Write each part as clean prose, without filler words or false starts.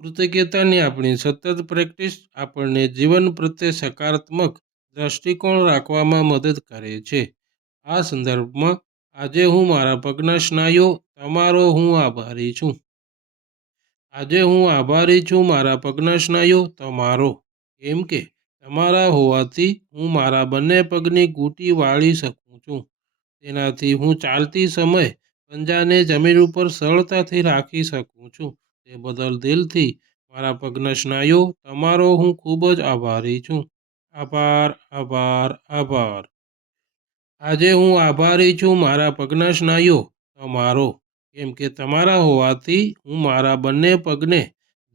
કૃતજ્ઞતાની આપણી સતત પ્રેક્ટિસ આપણને જીવન પ્રત્યે સકારાત્મક દ્રષ્ટિકોણ રાખવામાં મદદ કરે છે. આ સંદર્ભમાં આજે હું મારા પગના સ્નાયુઓ તમારો હું આભારી છું. આજે હું આભારી છું મારા પગના સ્નાયુઓ તમારો, કેમ કે તમારા હોવાથી હું મારા બંને પગની ઘૂંટી વાળી શકું છું. તેનાથી હું ચાલતી સમયે પંજાને જમીન ઉપર સરળતાથી રાખી શકું છું. તે બદલ દિલથી મારા પગના સ્નાયુઓ તમારો હું ખૂબ જ આભારી છું. આભાર, આભાર, આભાર. આજે હું આભારી છું મારા પગના સ્નાયુઓ તમારો, કેમ કે તમારા હોવાથી હું મારા બંને પગને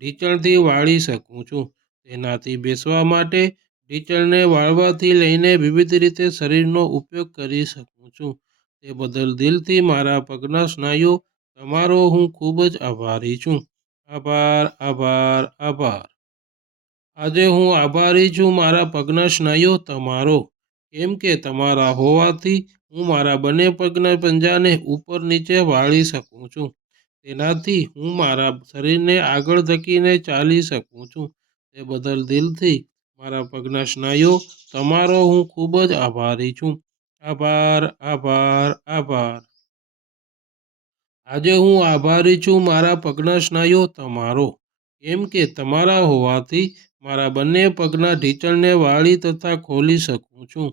ઢીંચણથી વાળી શકું છું. તેનાથી બેસવા માટે ઢીંચણને વાળવાથી લઈને વિવિધ રીતે શરીરનો ઉપયોગ કરી શકું છું. તે બદલ દિલથી મારા પગના સ્નાયુઓ તમારો હું ખૂબ જ આભારી છું. આભાર, આભાર, આભાર. આજે હું આભારી છું મારા પગના સ્નાયુઓ તમારો, કેમ કે તમારા હોવાથી હું મારા બંને પગના પંજાને ઉપર નીચે વાળી શકું છું. તેનાથી હું મારા શરીરને આગળ ધકીને ચાલી શકું છું. તે બદલ દિલથી મારા પગના સ્નાયુઓ તમારો હું ખૂબ જ આભારી છું. આભાર, આભાર, આભાર. આજે હું આભારી છું મારા પગના સ્નાયુઓ તમારો, કેમ કે તમારા હોવાથી મારા બંને પગના ઢીંચણને વાળી તથા ખોલી શકું છું.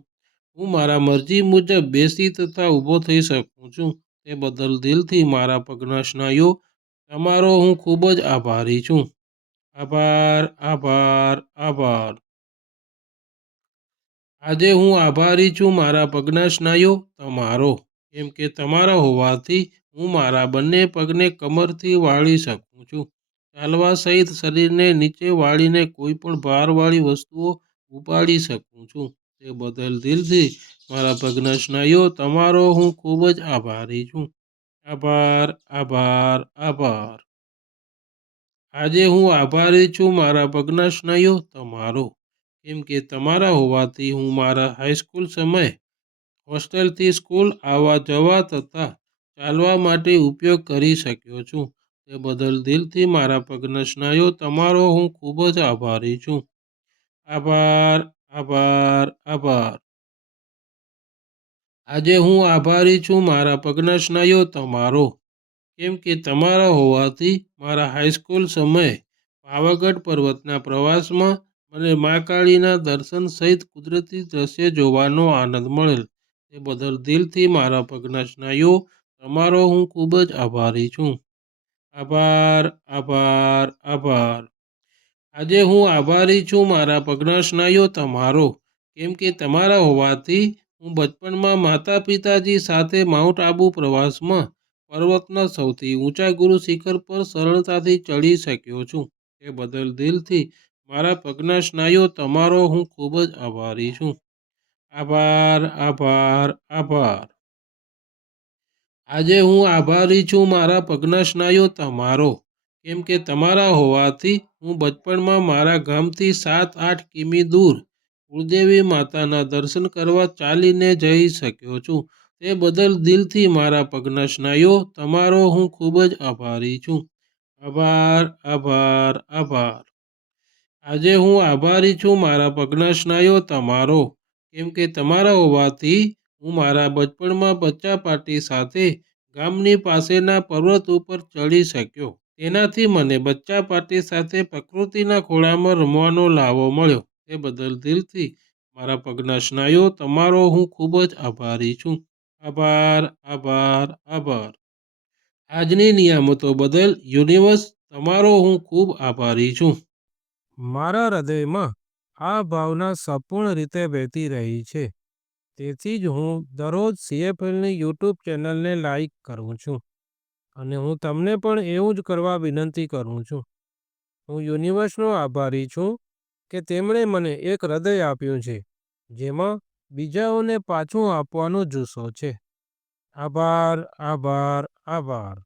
હું મારા મરજી મુજબ બેસી તથા ઊભો થઈ શકું છું. તે બદલ દિલથી મારા પગના સ્નાયુઓ તમારો હું ખૂબ જ આભારી છું. આભાર, આભાર, આભાર. આજે હું આભારી છું મારા પગના સ્નાયુઓ તમારો, કેમ કે તમારા હોવાથી હું મારા બંને પગને કમરથી વાળી શકું છું. ચાલવા સહિત શરીરને નીચે વાળીને કોઈ પણ ભારવાળી વસ્તુઓ ઉપાડી શકું છું. તે બદલ દિલથી મારા પગના સ્નાયુઓ તમારો હું ખૂબ જ આભારી છું. આભાર, આભાર, આભાર. આજે હું આભારી છું મારા પગના સ્નાયુઓ તમારો, કેમ કે તમારા હોવાથી હું મારા હાઈસ્કૂલ સમયે હોસ્ટેલથી સ્કૂલ આવવા જવા તથા ચાલવા માટે ઉપયોગ કરી શક્યો છું. તે બદલ દિલથી મારા પગના સ્નાયુઓ તમારો હું ખૂબ જ આભારી છું. આભાર, આભાર, આભાર. આજે હું આભારી છું મારા પગના સ્નાયુઓ તમારો, કેમ કે તમારા હોવાથી મારા હાઈસ્કૂલ સમયે પાવાગઢ પર્વતના પ્રવાસમાં મને મા કાળીના દર્શન સહિત કુદરતી દ્રશ્ય જોવાનો આનંદ મળેલ. તે બદલ દિલથી મારા પગના સ્નાયુઓ તમારો હું ખૂબ જ આભારી છું. આભાર, આભાર, આભાર. આજે હું આભારી છું મારા પગના સ્નાયુઓ તમારો, કેમ કે તમારા હોવાથી હું બચપણમાં માતા પિતાજી સાથે માઉન્ટ આબુ પ્રવાસમાં પર્વતના સૌથી ઊંચા ગુરુ શિખર પર સરળતાથી ચડી શક્યો છું. તે બદલ દિલથી મારા પગના સ્નાયુઓ તમારો હું ખૂબ જ આભારી છું. આભાર, આભાર, આભાર. આજે હું આભારી છું મારા પગના સ્નાયુઓ તમારો, કેમ કે તમારા હોવાથી હું બચપણમાં મારા ગામથી 7-8 કિમી દૂર કુળદેવી માતાના દર્શન કરવા ચાલીને જઈ શક્યો છું. તે બદલ દિલથી મારા પગના સ્નાયુઓ તમારો હું ખૂબ જ આભારી છું. આભાર, આભાર, આભાર. આજે હું આભારી છું મારા પગના સ્નાયુઓ તમારો, કેમ કે તમારા હોવાથી હું મારા બચપણમાં બચ્ચા પાર્ટી સાથે ગામની પાસેના પર્વત ઉપર ચડી શક્યો. તેનાથી મને બચ્ચા પાર્ટી સાથે પ્રકૃતિના ખોળામાં રમવાનો લાવો મળ્યો. તે બદલ દિલથી મારા પગના સ્નાયુઓ તમારો હું ખૂબ જ આભારી છું. આભાર, આભાર, આભાર. આજની નિયામતો બદલ યુનિવર્સ તમારો હું ખૂબ આભારી છું. મારા હૃદયમાં આ ભાવના સંપૂર્ણ રીતે વહેતી રહી છે. તેથી જ હું દરરોજ CFLની યુટ્યુબ ચેનલને લાઈક કરું છું અને હું તમને પણ એવું જ કરવા વિનંતી કરું છું. હું યુનિવર્સનો આભારી છું કે તેમણે મને એક હૃદય આપ્યું છે જેમાં બીજાઓને પાછું આપવાનો જુસ્સો છે. આભાર, આભાર, આભાર.